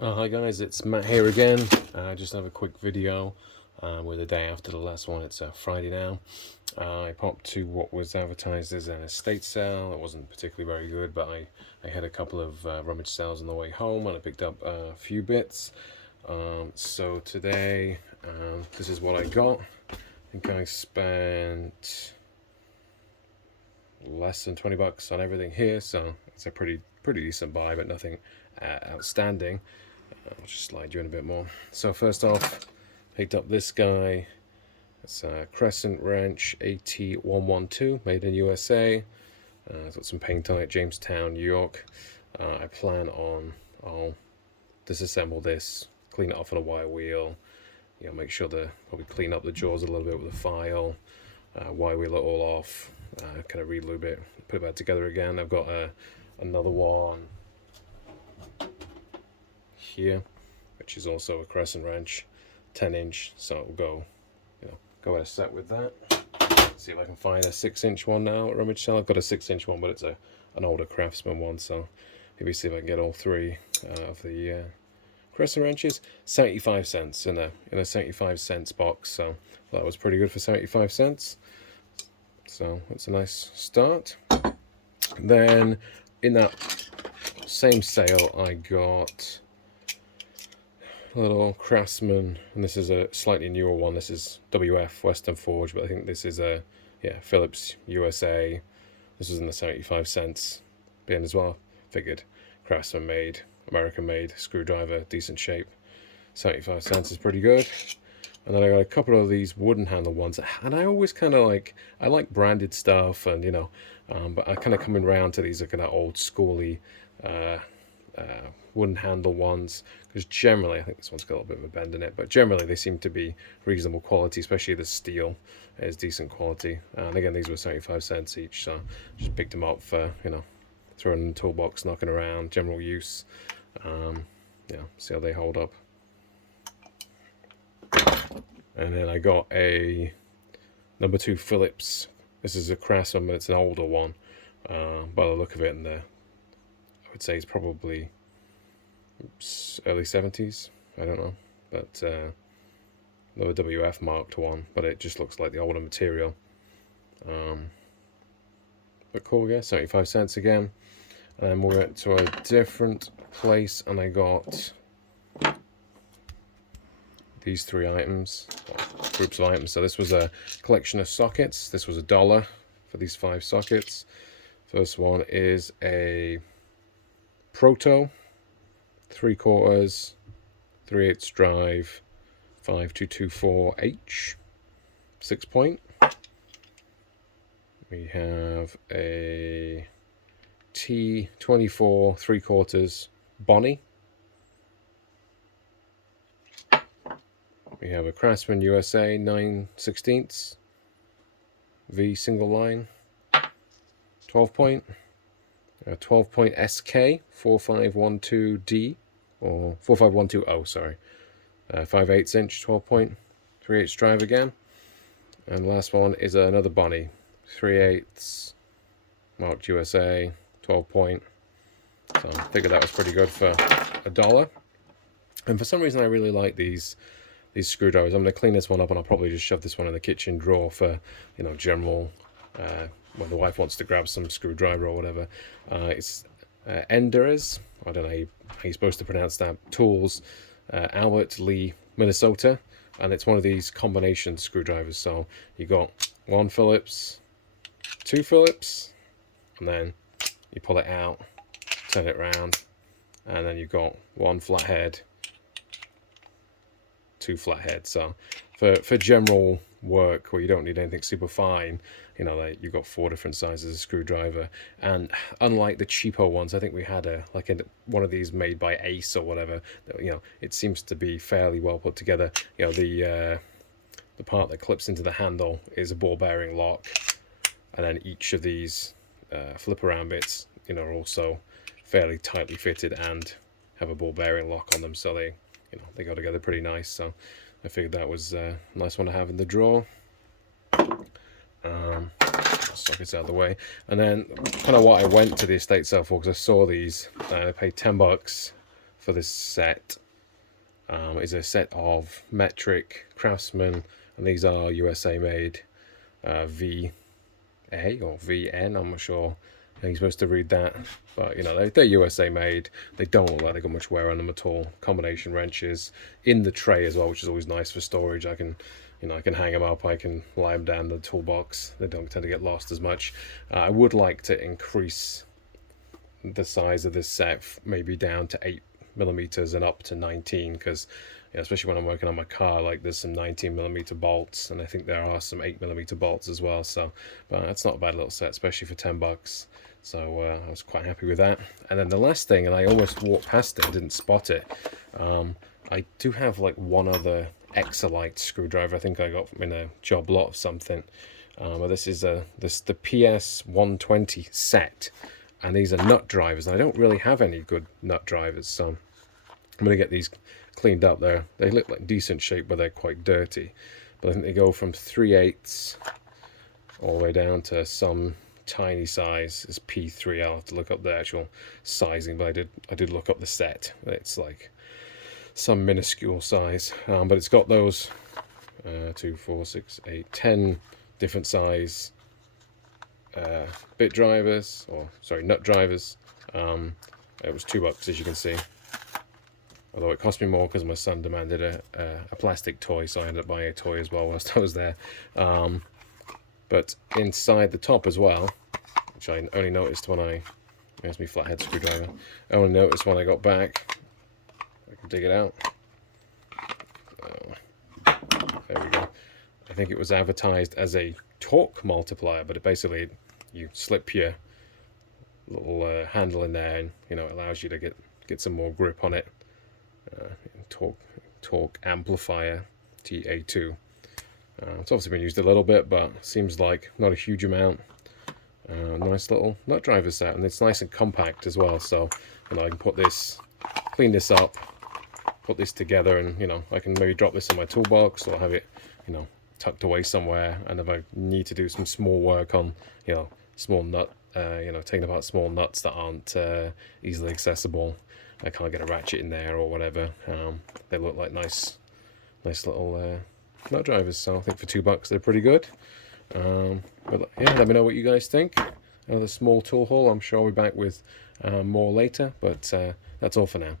Hi guys, it's Matt here again. Just have a quick video with the day after the last one. It's Friday now. I popped to what was advertised as an estate sale. It wasn't particularly very good, but I had a couple of rummage sales on the way home and I picked up a few bits. So today, this is what I got. I think I spent less than 20 bucks on everything here, so it's a pretty decent buy, but nothing outstanding. I'll just slide you in a bit more. So first off, picked up this guy. It's a Crescent wrench AT112, made in USA. It's got some paint on it, Jamestown, New York. I plan on, I'll disassemble this, clean it off on a wire wheel, make sure to probably clean up the jaws a little bit with a file, wire wheel it all off, kind of re-lube it, put it back together again. I've got another one here, which is also a Crescent wrench, 10-inch, so it will go at a set with that. See if I can find a 6-inch one now at rummage sale. I've got a 6-inch one, but it's an older Craftsman one, so maybe see if I can get all three of the Crescent wrenches. 75 cents in a 75 cents box, so that was pretty good for 75 cents. So that's a nice start. Then in that same sale, I got a little Craftsman, and this is a slightly newer one. This is WF Western Forge, but I think this is a Phillips USA. This was in the 75 cents bin as well. Figured Craftsman made, American made screwdriver, decent shape. 75 cents is pretty good. And then I got a couple of these wooden handle ones, and I always kind of I like branded stuff, and but I kind of coming around to these kind of old schooly wooden handle ones, because generally, I think this one's got a little bit of a bend in it, but generally they seem to be reasonable quality, especially the steel is decent quality. And again, these were 75 cents each, so just picked them up for throwing in the toolbox, knocking around, general use. See how they hold up. And then I got a number 2 Phillips. This is a Craftsman, but it's an older one. By the look of it, I would say it's probably early 70s. I don't know, but another WF marked one, but it just looks like the older material. But cool, yeah, 75 cents again. And then we went to a different place, and I got these 3 items, groups of items. So this was a collection of sockets. This was $1 for these 5 sockets. First one is a Proto 3/4 3/8 drive 5224H 6-point. We have a T24 3/4 bonney. We have a Craftsman USA 9/16 V single line 12-point. A 12-point SK 4512D, or 45120, sorry. 5/8 inch 12-point 3/8 drive again. And the last one is another bonney 3/8 marked USA 12-point. So I figured that was pretty good for $1. And for some reason I really like these screwdrivers. I'm going to clean this one up, and I'll probably just shove this one in the kitchen drawer for general when the wife wants to grab some screwdriver or whatever. It's Enders, I don't know how you're supposed to pronounce that, tools, Albert Lee, Minnesota, and it's one of these combination screwdrivers. So you got 1 Phillips, 2 Phillips, and then you pull it out, turn it around, and then you've got 1 flathead, 2 flatheads. So for general work where you don't need anything super fine, you've got 4 different sizes of screwdriver. And unlike the cheapo ones, I think we had one of these made by Ace or whatever, it seems to be fairly well put together. The part that clips into the handle is a ball bearing lock, and then each of these flip around bits are also fairly tightly fitted and have a ball bearing lock on them, so they go together pretty nice. So I figured that was a nice one to have in the drawer. Sockets out of the way. And then kind of what I went to the estate sale for, because I saw these, I paid $10 for this set is a set of metric craftsman, and these are USA made, VA or VN, I'm not sure how you're supposed to read that, but you know, they're USA made. They don't look like they got much wear on them at all. Combination wrenches in the tray as well, which is always nice for storage. I can, you know, I can hang them up, I can lie them down in the toolbox. They don't tend to get lost as much. I would like to increase the size of this set maybe down to 8mm and up to 19, because especially when I'm working on my car, like there's some 19mm bolts, and I think there are some 8mm bolts as well. So, but that's not a bad little set, especially for $10. So I was quite happy with that. And then the last thing, and I almost walked past it, I didn't spot it. I do have like one other xcelite screwdriver. I think I got in a job lot of something. But this is the PS 120 set, and these are nut drivers. And I don't really have any good nut drivers, so I'm gonna get these cleaned up. They look like decent shape, but they're quite dirty. But I think they go from 3/8 all the way down to some tiny size is P3. I'll have to look up the actual sizing, but I did look up the set. It's like some minuscule size, but it's got those 2, 4, 6, 8, 10 different size bit drivers, or sorry, nut drivers. It was $2, as you can see. Although it cost me more because my son demanded a plastic toy, so I ended up buying a toy as well whilst I was there. But inside the top as well, which I only noticed when there's my flathead screwdriver. I only noticed when I got back. I can dig it out. There we go. I think it was advertised as a torque multiplier, but it basically, you slip your little handle in there, and you know, it allows you to get some more grip on it. Torque amplifier, TA2. It's obviously been used a little bit, but seems like not a huge amount. Nice little nut driver set, and it's nice and compact as well. So, you know, I can clean this up, put this together, and you know, I can maybe drop this in my toolbox or have it, you know, tucked away somewhere. And if I need to do some small work on, you know, small nut, you know, taking apart small nuts that aren't easily accessible, I can't get a ratchet in there or whatever. They look like nice little nut drivers, so I think for $2 they're pretty good. But yeah, let me know what you guys think. Another small tool haul. I'm sure I'll be back with more later, but that's all for now.